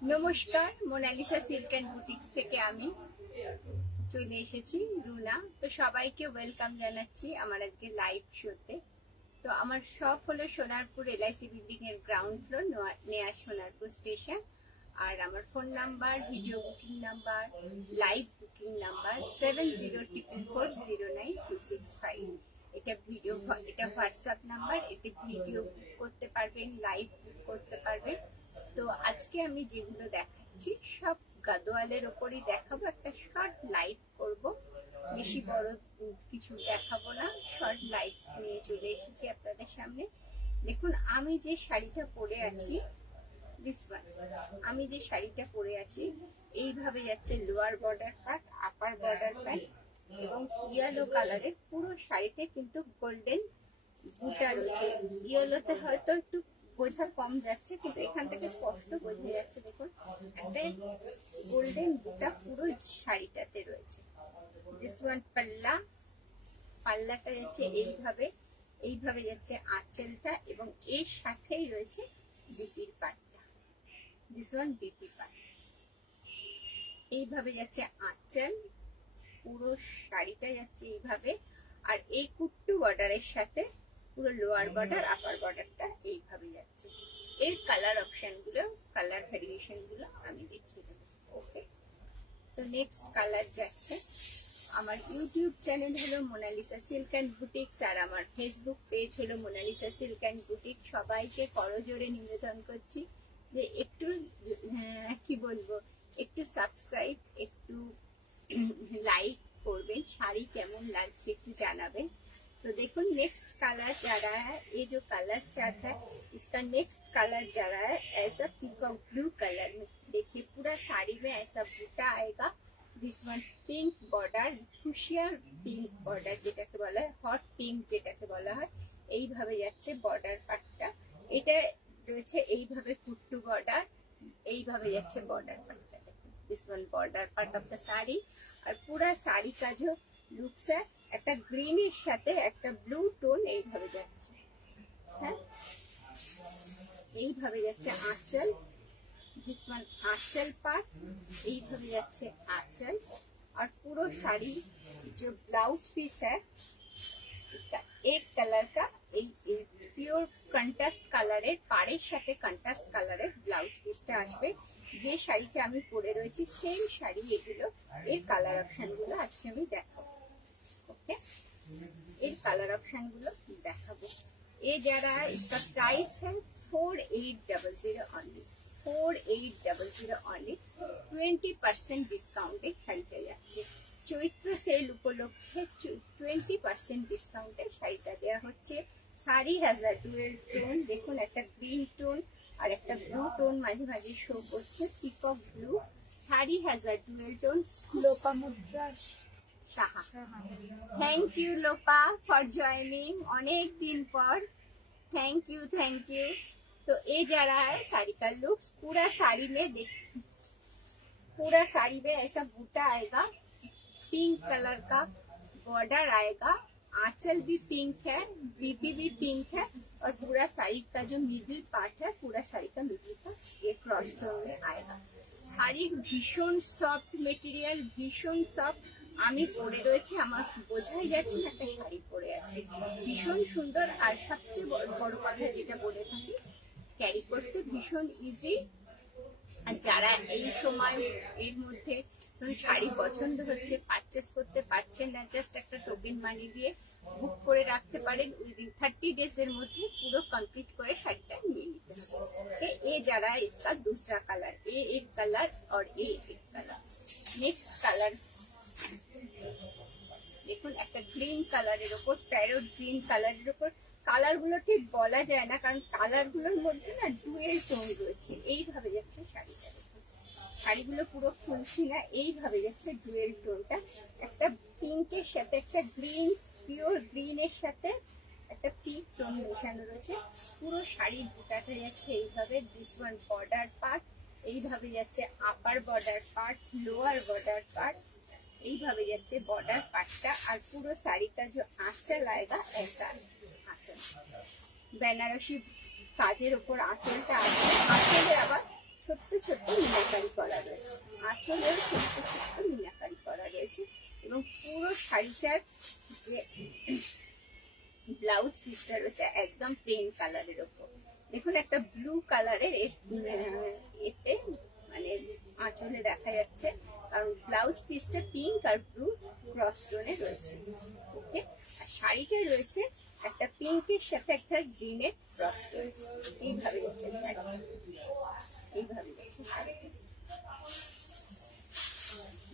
নমস্কার, Mona Lisa silk and boutiques থেকে আমি চলে এসেছি রুনা। তো সবাইকে ওয়েলকাম জানাচ্ছি আমার আজকে লাইভ শোতে। তো আমার শপ হলো সোনারপুর LIC বিল্ডিং এর গ্রাউন্ড ফ্লোর, নেয়া সোনারপুর স্টেশন। আর আমার phone number, video booking number, live booking number 7044409265। এটা হোয়াটসঅ্যাপ নাম্বার। এতে ভিডিও বুক করতে পারবেন, লাইভ বুক করতে পারবেন। তো আজকে আমি যেগুলো দেখাচ্ছি সব গাদোয়ালের ওপরই দেখাবো। একটা শর্ট লাইভ করব, বেশি বড় কিছু দেখাবো না, শর্ট লাইভ নিয়ে চলে এসেছি আপনাদের সামনে। দেখুন আমি যে শাড়িটা পরে আছি, আমি যে শাড়িটা পরে আছি এইভাবে যাচ্ছে লোয়ার বর্ডার পার্ট, আপার বর্ডার পার্ট এবং ইয়েলো কালারের। পুরো শাড়িতে কিন্তু গোল্ডেন বুটা রয়েছে। ইয়েলোতে হয়তো একটু বোঝা কম যাচ্ছে, কিন্তু এখান থেকে স্পষ্ট বোঝা যাচ্ছে। দেখুন একটা গোল্ডেন বুটা পুরো শাড়িটাতে রয়েছে। দিস ওয়ান পাল্লাটা যাচ্ছে এইভাবে যাচ্ছে আঁচলটা, এবং এর সাথেই রয়েছে বিপির পাটটা। দিস ওয়ান বিপি পাট। এইভাবে যাচ্ছে আঁচল, পুরো শাড়িটা যাচ্ছে এইভাবে। আর এই কুট্টু বর্ডারের সাথে পুরো লোয়ার বর্ডার, আপার বর্ডারটা এইভাবে যাচ্ছে। এর কালার অপশন গুলো, কালার ভ্যারিয়েশন গুলো আমি দেখিয়ে দেবো। ওকে, তো নেক্সট কালার যাচ্ছে। আমার ইউটিউব চ্যানেল হলো মোনালিসা সিল্ক অ্যান্ড বুটিক্স, আর আমার ফেসবুক পেজ হলো মোনালিসা সিল্ক অ্যান্ড বুটিক্স। সবাইকে করজোড়ে নিবেদন করছি যে একটু কি বলবো, একটু সাবস্ক্রাইব, একটু লাইক করবেন, শাড়ি কেমন লাগছে একটু জানাবেন। तो देखो नेक्स्ट कलर जा रहा है, ये जो कलर चार्ट है इसका नेक्स्ट कलर जा रहा है ऐसा पीकॉक ब्लू कलर में। देखिए पूरा साड़ी में ऐसा बूटा आएगा। दिस वन पिंक बॉर्डर, खुशियार पिंक बॉर्डर যেটাকে বলা হয়, হট পিঙ্ক যেটাকে বলা হয়, এইভাবে যাচ্ছে বর্ডার পার্টটা। এটা রয়েছে এইভাবে কুট্টু বর্ডার, এইভাবে যাচ্ছে বর্ডার পার্টটা। This one border part of the sari. और पूरा साड़ी का जो लुक्स है একটা গ্রিনের সাথে একটা ব্লু টোন এইভাবে যাচ্ছে। হ্যাঁ, এইভাবে যাচ্ছে আঁচল। দিস ওয়ান আঁচল পার্ট, এইভাবে যাচ্ছে আঁচল। और पूरा साड़ी जो ब्लाउज पीस है इसका एक कलर का प्योर कंट्रास्ट কালারের, পাড়ের সাথে কন্ট্রাস্ট কালারের ব্লাউজ পিসটা আসবে। যে শাড়িটা আমি পরে রয়েছি সেম শাড়ি এগুলো। এর কালার অপশন গুলো আজকে আমি দেখাবো। ओके, इन कलर ऑप्शन गुलो देखाबो। ये जरा इसका प्राइस है 4800 ओनली, 4800 ओनली। 20% डिस्काउंट শাড়িটা যাচ্ছে। চৈত্র সেল উপলক্ষে 20% ডিসকাউন্টে শাড়িটা দেওয়া হচ্ছে। Sari has a dual tone. দেখুন একটা গ্রিন টোন আর একটা ব্লু টোন মাঝে মাঝে শো করছে, peacock blue. Sari has a dual tone. Lopamudra Saha, thank you Lopa for joining, অনেক দিন পর। Thank you. तो ये जा रहा है साड़ी का लुक्स। पूरा साड़ी में देखिए, पूरा साड़ी में ऐसा बूटा आएगा, पिंक कलर का बॉर्डर आएगा, आंचल भी पिंक है, बीपी भी पिंक है। और पूरा साड़ी का जो मिडिल पार्ट है, पूरा साड़ी का मिडिल पार्ट ये क्रॉस टोन में आएगा। साड़ी भीषण सॉफ्ट मेटेरियल, भीषण सॉफ्ट। আমি পরে রয়েছি, আমার বোঝাই যাচ্ছে না একটা শাড়ি পরে আছে, ভীষণ সুন্দর। আর সবচেয়ে বড় কথা যেটা বলে থাকি, ক্যারি করতে ভীষণ ইজি। আর যারা এই সময় এর মধ্যে শাড়ি পছন্দ হচ্ছে, পারচেস করতে পারছেন না, জাস্ট একটা টোকেন মানি দিয়ে বুক করে রাখতে পারেন। উইদিন 30 डेज এর মধ্যে পুরো কমপ্লিট করে শাড়িটা নিয়ে নিতে হবে। ये जरा इसका दूसरा कलर, ये एक कलर और ये एक कलर। नेक्स्ट कलर দেখুন একটা গ্রিন কালারের উপর, প্যারট গ্রিন কালারের উপর। কালার গুলো ঠিক বলা যায় না, কারণ কালার গুলোর মধ্যে না ডুয়েল টোন রয়েছে। এইভাবে যাচ্ছে শাড়িটা। দেখুন শাড়িগুলো পুরো খুলছি না, এইভাবে যাচ্ছে ডুয়েল টোনটা। একটা পিঙ্কের সাথে একটা গ্রিন, পিওর গ্রিনের সাথে একটা পিঙ্ক টোন মেশানো রয়েছে। পুরো শাড়ির বুটাটা যাচ্ছে এইভাবে। দিস ওয়ান বর্ডার পার্ট, এইভাবে যাচ্ছে আপার border part, lower border part, এইভাবে যাচ্ছে বর্ডার পার্টটা। আর পুরো শাড়িটা जो आंचल आएगा ऐसा आंचल, বেনারসি কাজের উপর আঁচলটা আছে। আঁচলে আবার ছোট্ট ছোট্ট মিনাকারি করা রয়েছে, আঁচলেও ছোট্ট ছোট্ট মিনাকারি করা রয়েছে। এবং পুরো শাড়িটার যে ব্লাউজ পিসটা রয়েছে একদম প্লেন কালারের ওপর। দেখুন একটা ব্লু কালারের এতে মানে আঁচলে দেখা যাচ্ছে, কারণ ব্লাউজ পিসটা পিঙ্ক আর ব্লু ক্রস টোনে রয়েছে। ওকে, আর শাড়িটা রয়েছে একটা পিঙ্কের সাথে একটা গ্রিনের ক্রস টোন। এইভাবে যাচ্ছে শাড়ি, এইভাবে যাচ্ছে শাড়ি।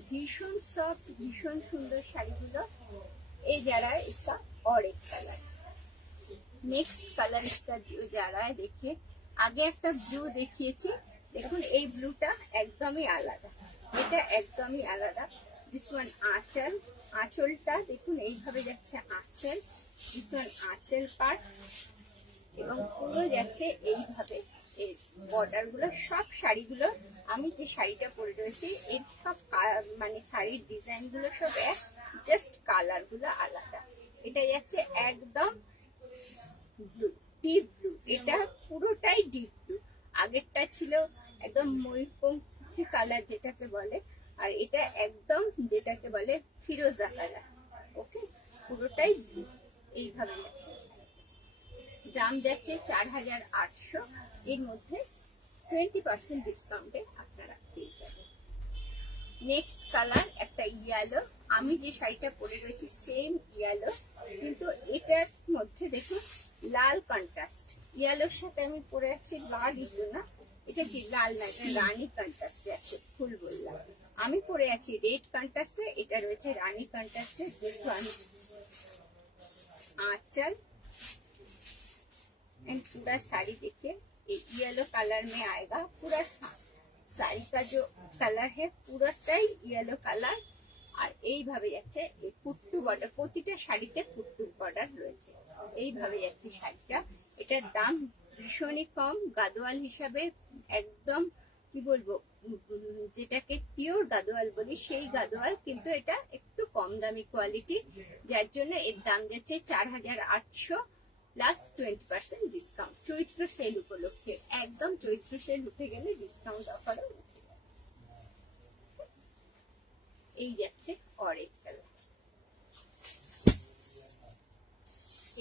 ভীষণ সফট, ভীষণ সুন্দর শাড়িগুলো। এই যারা इसका और एक कलर, नेक्स्ट कलर इसका যারা দেখে আগে একটা ব্লু দেখিয়েছি, দেখুন এই ব্লুটা একদমই আলাদা, এটা একদমই আলাদা। দিস ওয়ান আঁচল, আঁচলটা দেখুন এইভাবে যাচ্ছে আঁচল, দিস ওয়ান আঁচল পার্ট এবং পুরো যাচ্ছে এইভাবে। এই বর্ডার গুলো সব শাড়িগুলো, আমি যে শাড়িটা পরে রয়েছি এর সব মানে শাড়ির ডিজাইন গুলো সব এক, জাস্ট কালার গুলো আলাদা। এটা যাচ্ছে একদম ব্লু, ডিপ ব্লু, এটা পুরোটাই ডিপ ব্লু। আগেরটা ছিল একদম ময়ূরপঙ্খী কালার যেটাকে বলে, আর এটা একদম যেটাকে বলে ফিরোজা কালার। ওকে, পুরোটাই ব্লু। এইভাবে যাচ্ছে, দাম যাচ্ছে 4800। এর মধ্যে 20% ডিসকাউন্টে আপনারা পেয়ে যাবেন। নেক্সট কালার একটা ইয়েলো, আমি যে শাড়িটা পরে রয়েছি সেম ইয়েলো, কিন্তু এটার মধ্যে দেখুন লাল কন্ট্রাস্ট। ইয়েলোর সাথে আমি পরে আছি লাল, ইজু না, এটা কি লাল না, এটা রানী কন্ট্রাস্টে আছে, ফুল বললাম। আমি পরে আছি রেড কন্ট্রাস্টে, এটা রয়েছে রানী কন্ট্রাস্টে। দিস ওয়ান आंचल एंड पूरा साड़ी देखिए येलो कलर में आएगा। पूरा साड़ी का जो कलर है पूराटाই येलो कलर। আর এইভাবে যাচ্ছে এই পুট্টু বর্ডার, প্রতিটা শাড়িতে পুট্টু বর্ডার রয়েছে। এইভাবে যাচ্ছে শাড়িটা। এটার দাম ভীষণই কম, গাদোয়াল হিসাবে একদম কি বলবো, যেটাকে পিওর গাদোয়াল বলি সেই গাদোয়াল, কিন্তু এটা একটু কম দামি কোয়ালিটি, যার জন্য এর দাম যাচ্ছে 4800 প্লাস 20% ডিসকাউন্ট। চৈত্র সেল উপলক্ষে, একদম চৈত্র সেল উঠে গেলে ডিসকাউন্ট অফারও। এই যাচ্ছে অরেঞ্জ কালার।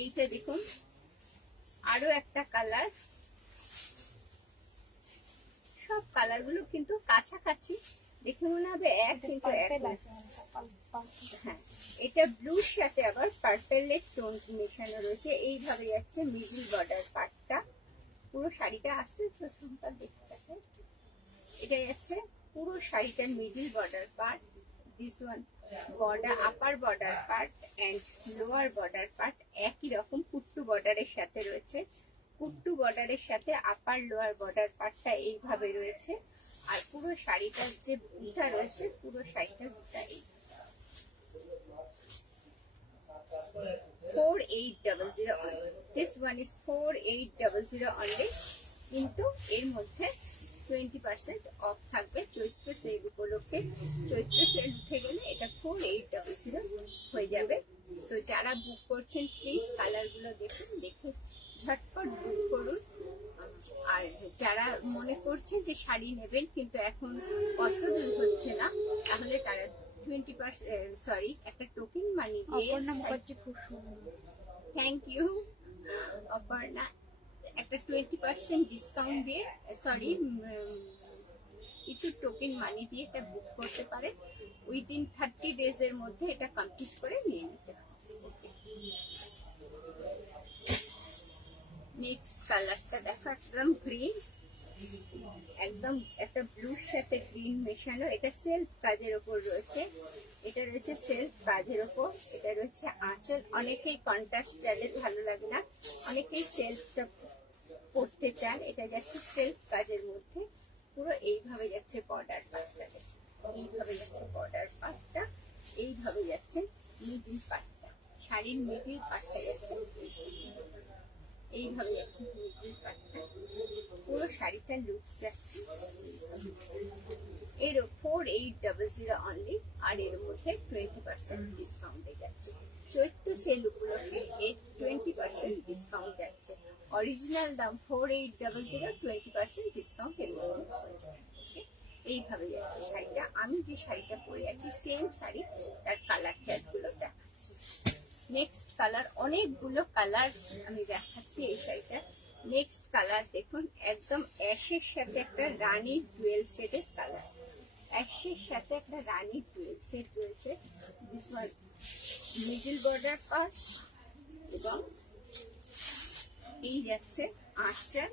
এইটা দেখুন আরো একটা কালার, সব কালার গুলো কিন্তু কাছাকাছি, দেখে মনে হবে এক, কিন্তু হ্যাঁ এটা ব্লুর সাথে আবার পার্পেলের টোন মেশানো রয়েছে। এইভাবে যাচ্ছে মিডল বর্ডার পার্টটা, পুরো শাড়িটা আসতে সুন্দর দেখতে থাকে। এটা যাচ্ছে পুরো শাড়িটার middle border part. This one border, upper border part and lower border part একই রকম পুট্টু বর্ডারের সাথে রয়েছে। পুট্টু বর্ডারের সাথে আপার লোয়ার বর্ডার পার্টটা এইভাবে রয়েছে। আর পুরো শাড়িটার যে বুটা রয়েছে, পুরো শাড়িটার বুটা এই 4800 only. This one is 4800 only. কিন্তু এর মধ্যে 20% অফ থাকবে চৈত্র সেল উপলক্ষে। চৈত্র সেল উঠে গেলে এটা 4800 হয়ে যাবে। তো যারা বুক করছেন প্লিজ কালার গুলো দেখুন, দেখে ঝটপট বুক করুন। আর যারা মনে করছেন যে শাড়ি নেবেন কিন্তু এখন পসিবল হচ্ছে না, তাহলে তারা 20% সরি একটা টোকেন মানি দিয়ে, খুব সুন্দর, থ্যাংক ইউ অপর্ণা, একটা 20% ডিসকাউন্ট দিয়ে, সরি কিছু টোকেন মানি দিয়ে এটা বুক করতে পারে। উইদিন 30 ডেজ এর মধ্যে এটা কমপ্লিট করে নিয়ে নিতে হবে। নেক্সট কালারটা দেখো, একদম গ্রিন, একদম একটা ব্লুর সাথে গ্রিন মেশানো। এটা সেলফ কাজের ওপর রয়েছে, এটা রয়েছে সেলফ কাজের ওপর। এটা রয়েছে আঁচল। অনেকেই কন্ট্রাস্ট যাদের ভালো লাগে না, অনেকেই সেলফটা পরতে চান। এটা যাচ্ছে সেলফ কাজের মধ্যে, পুরো এইভাবে যাচ্ছে বর্ডার পার্টটা, এইভাবে যাচ্ছে বর্ডার পার্টটা, এইভাবে যাচ্ছে মিডিল পার্টটা, শাড়ির মিডিল পার্টটা যাচ্ছে এইভাবে যাচ্ছে মিডিল পার্টটা, পুরো শাড়িটা লুকস যাচ্ছে। এর 4800 অনলি, আর এর মধ্যে 20% ডিসকাউন্টে যাচ্ছে। চৈত্র সেল উপলক্ষে এর 20% ডিসকাউন্ট যাচ্ছে। অরিজিনাল দাম 4800, 20% ডিসকাউন্ট এর মধ্যে হয়ে যাবে। এইভাবে যাচ্ছে শাড়িটা। আমি যে শাড়িটা পরে আছি সেম শাড়ি, তার কালার চার্টগুলো দেখাচ্ছি। নেক্সট কালার, অনেকগুলো কালার আমি দেখাচ্ছি এই শাড়িটা। নেক্সট কালার দেখুন, একদম অ্যাশের সাথে একটা রানী ডুয়েল শেডের কালার। অ্যাশের সাথে একটা রানী ডুয়েল শেড রয়েছে। This one middle border part এবং এই যাচ্ছে আঁচল।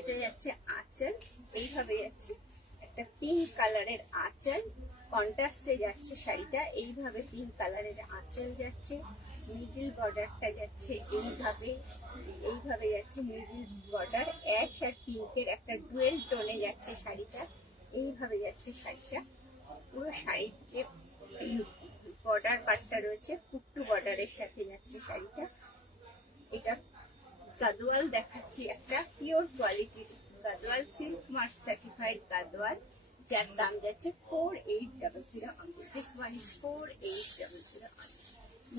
এটা যাচ্ছে আঁচল, এইভাবে যাচ্ছে একটা পিঙ্ক কালারের আঁচল, কন্ট্রাস্টে যাচ্ছে শাড়িটা। এইভাবে পিঙ্ক কালারের আঁচল যাচ্ছে, মিডল বর্ডারটা যাচ্ছে এইভাবে, এইভাবে যাচ্ছে মিডল বর্ডার। অ্যাশ আর পিঙ্কের একটা ডুয়েল টোনে যাচ্ছে শাড়িটা। এইভাবে যাচ্ছে শাড়িটা। পুরো শাড়ির যে বর্ডার পার্টটা রয়েছে কুট্টু বর্ডারের সাথে যাচ্ছে শাড়িটা। এটা গাদোয়াল দেখাচ্ছি, একটা পিওর কোয়ালিটির Gadwal, silk mark certified Gadwal, যার দাম যাচ্ছে 4800 only. This one is 4800 only.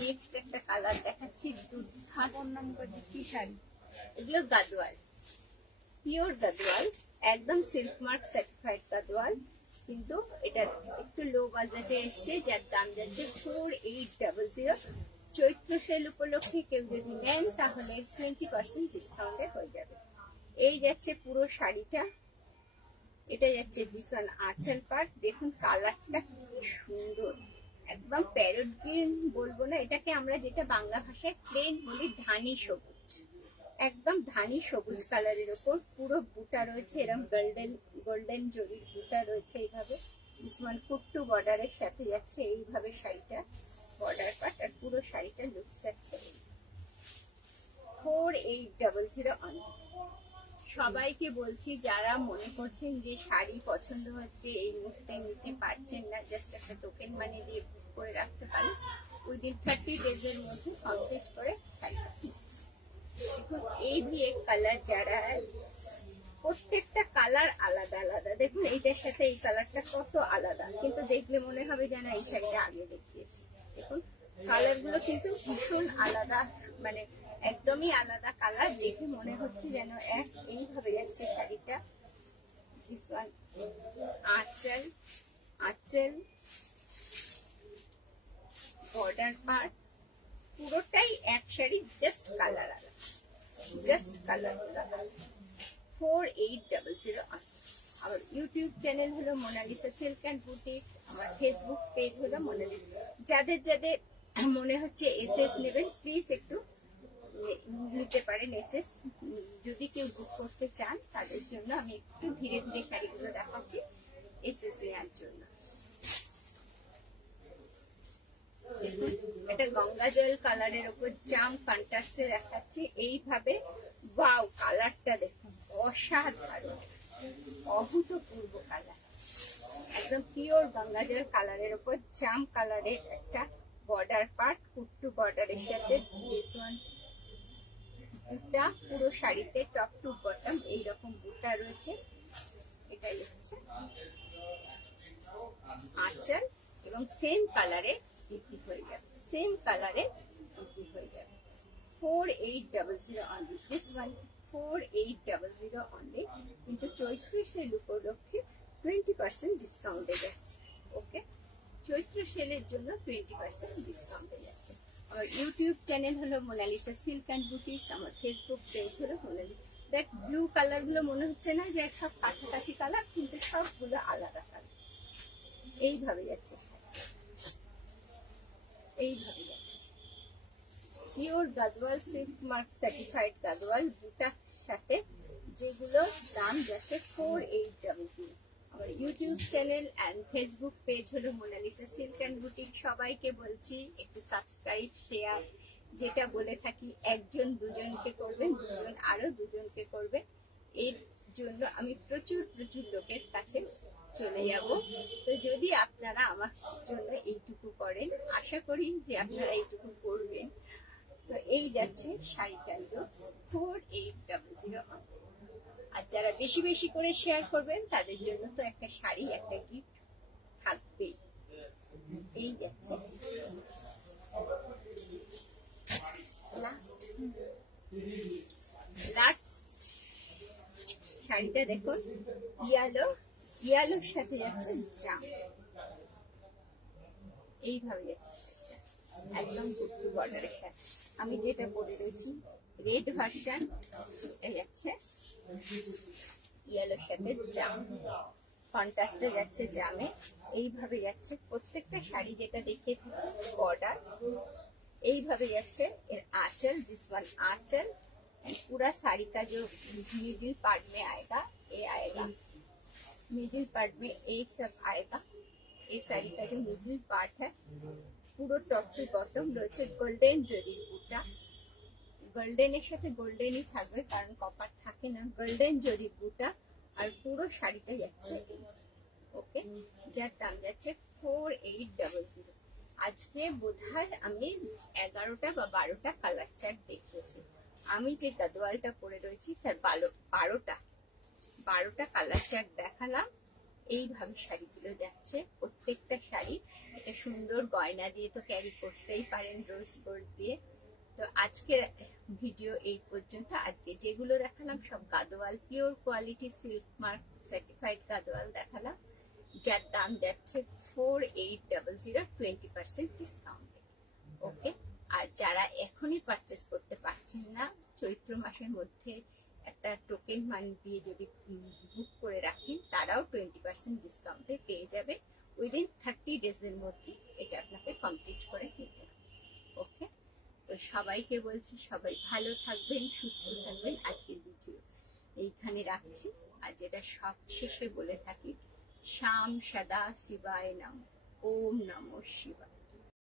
Next একটা কালার দেখাচ্ছি, দুর্দান্ত কি শাড়ি। এগুলো গাদোয়াল, পিওর গাদোয়াল, একদম সিল্ক মার্ক সার্টিফাইড গাদোয়াল, কিন্তু এটা একটু লো বাজেটে এসছে, যার দাম যাচ্ছে 4800। চৈত্র সেল উপলক্ষে কেউ যদি নেন তাহলে 20% ডিসকাউন্টে হয়ে যাবে। এই যাচ্ছে পুরো শাড়িটা। এটা যাচ্ছে ভীষণ আঁচল পার্ট। দেখুন কালারটা কি সুন্দর, একদম প্যারট গ্রিন বলবো না, এটাকে আমরা যেটা বাংলা ভাষায় প্লেন বলি ধানি সবুজ, একদম ধানি সবুজ কালারের ওপর পুরো বুটা রয়েছে, এরকম গোল্ডেন জরির বুটা রয়েছে এইভাবে। ভীষণ কুট্টু বর্ডারের সাথে যাচ্ছে এইভাবে শাড়িটা, বর্ডার পার্ট, আর পুরো শাড়িটা লুক যাচ্ছে 4800 অনলি। সবাইকে বলছি যারা মনে করছেন যে শাড়ি পছন্দ হচ্ছে এই মুহূর্তে নিতে পারছেন না, জাস্ট একটা টোকেন মানি দিয়ে বুক করে রাখতে পারেন, উইদিন 30 ডেজের মধ্যে কমপ্লিট করে শাড়িটা। দেখুন এই দিয়ে কালার, যারা প্রত্যেকটা কালার আলাদা আলাদা। দেখুন এইটার সাথে এই কালারটা কত আলাদা, কিন্তু দেখলে মনে হবে যেন এই শাড়িটা আগে দেখিয়েছি। দেখুন কালার গুলো কিন্তু ভীষণ আলাদা, মানে একদমই আলাদা কালার, দেখে মনে হচ্ছে যেন এক। এইভাবে যাচ্ছে শাড়িটা। আঁচল, আঁচল, বর্ডার পার্ট, পুরোটাই এক শাড়ি, জাস্ট কালার আলাদা, জাস্ট কালার আলাদা। 4800। আমার ইউটিউব চ্যানেল হলো মোনালিসা সিল্ক অ্যান্ড বুটিক, আমার ফেসবুক পেজ হলো মোনালিসা। যাদের যাদের মনে হচ্ছে এসএস নেবেন প্লিজ একটু নিতে পারেন এসএস। যদি কেউ বুক করতে চান তাদের জন্য আমি একটু ধীরে ধীরে শাড়িগুলো দেখাচ্ছি এসএস নেওয়ার জন্য। এটা গঙ্গা জল কালারের উপর জাম কন্ট্রাস্টে দেখাচ্ছি এইভাবে। ওয়াও কালারটা দেখুন, অসাধারণ, অভূতপূর্ব কালার, একদম পিওর গঙ্গা জল কালারের উপর জাম কালারের একটা বর্ডার পার্ট, কুট্টু বর্ডারের সাথে বুটা, পুরো শাড়িতে টপ টু বটম এইরকম বুটা রয়েছে। এটাই হচ্ছে আঁচল এবং সেম কালারে বিক্রি হয়ে যাবে, সেম কালারে বিক্রি হয়ে যাবে। 4800 অনলি। দিস ওয়ান 4800 অনলি, কিন্তু চৈত্র সেল উপলক্ষে 20% ডিসকাউন্টে যাচ্ছে। ওকে, চৈত্র সেলের জন্য 20% ডিসকাউন্টে যাচ্ছে। আমার ইউটিউব চ্যানেল হলো মোনালিসা সিল্ক অ্যান্ড বুটিক, আমার ফেসবুক পেজ হলো মোনালিসা। দেখ ব্লু কালার গুলো মনে হচ্ছে না যে সব কাছাকাছি কালার, কিন্তু সবগুলো আলাদা কালার। এইভাবে যাচ্ছে, এইভাবে যাচ্ছে pure Gadwal, silk mark certified Gadwal বুটার সাথে, যেগুলো দাম যাচ্ছে 4800। আমার YouTube channel and Facebook page হলো মোনালিসা সিল্ক অ্যান্ড বুটিক। সবাইকে বলছি একটু সাবস্ক্রাইব, শেয়ার, যেটা বলে থাকি একজন দুজনকে করবেন, দুজন আরো দুজনকে করবেন। এর জন্য আমি প্রচুর প্রচুর লোকের কাছে চলে যাব। তো যদি আপনারা আমার জন্য এইটুকু করেন, আশা করি যে আপনারা এইটুকু করবেন। তো এই যাচ্ছে শাড়িটার লুক 4800। আর যারা বেশি বেশি করে শেয়ার করবেন তাদের জন্য তো একটা শাড়ি, একটা গিফট থাকবেই। এই যাচ্ছে লাস্ট শাড়িটা দেখুন, ইয়ালোর সাথে যাচ্ছে জাম, এইভাবে যাচ্ছে একদম কুর্তি বর্ডারের সাথে। আমি যেটা পরে রয়েছি রেড ভার্সন, এই যাচ্ছে ইয়েলোর সাথে জাম, কন্ট্রাস্টে যাচ্ছে জামে, এইভাবে যাচ্ছে প্রত্যেকটা শাড়ি যেটা দেখে বর্ডার এইভাবে যাচ্ছে। এর आंचल, दिस वन आंचल एंड पूरा साड़ी का जो मिडिल पार्ट में आएगा ये आएगा, मिडिल पार्ट में एक सब आएगा। ये साड़ी का जो मिडिल पार्ट है পুরো টপ টু বটম রয়েছে গোল্ডেন জরির বুটা, গোল্ডেনের সাথে গোল্ডেনই থাকবে কারণ কপার থাকে না, গোল্ডেন জরির বুটা। আর পুরো শাড়িটা যাচ্ছে ওকে, যার দাম যাচ্ছে 4800। আজকে বোধহয় আমি 11টা বা 12টা কালার চার্ট দেখিয়েছি। আমি যে গাদওয়ালটা পরে রয়েছি তার 12টা কালার চার্ট দেখালাম। এইভাবে শাড়িগুলো যাচ্ছে প্রত্যেকটা শাড়ি। এটা সুন্দর গয়না দিয়ে তো ক্যারি করতেই পারেন, রোজ গোল্ড দিয়ে। তো আজকের ভিডিও এই পর্যন্ত। আজকে যেগুলো দেখালাম সব Gadwal, pure quality silk mark certified Gadwal দেখালাম, যার দাম যাচ্ছে 4800, 20% ডিসকাউন্টে। ওকে, আর যারা এখনই পারচেস করতে পারছেন না, চৈত্র মাসের মধ্যে একটা টোকেন মানি দিয়ে যদি বুক করে রাখেন তারাও 20% ডিসকাউন্টে পেয়ে যাবে। উইদিন 30 ডেজের মধ্যে এটা আপনাকে কমপ্লিট করে নিতে হবে। ওকে, তো সবাইকে বলছি সবাই ভালো থাকবেন, সুস্থ থাকবেন। আজকের ভিডিও এইখানে রাখছি। আর যেটা সব শেষে বলে থাকি, শ্যাম সদা শিবায় নমঃ, ওম নমঃ শিবায়।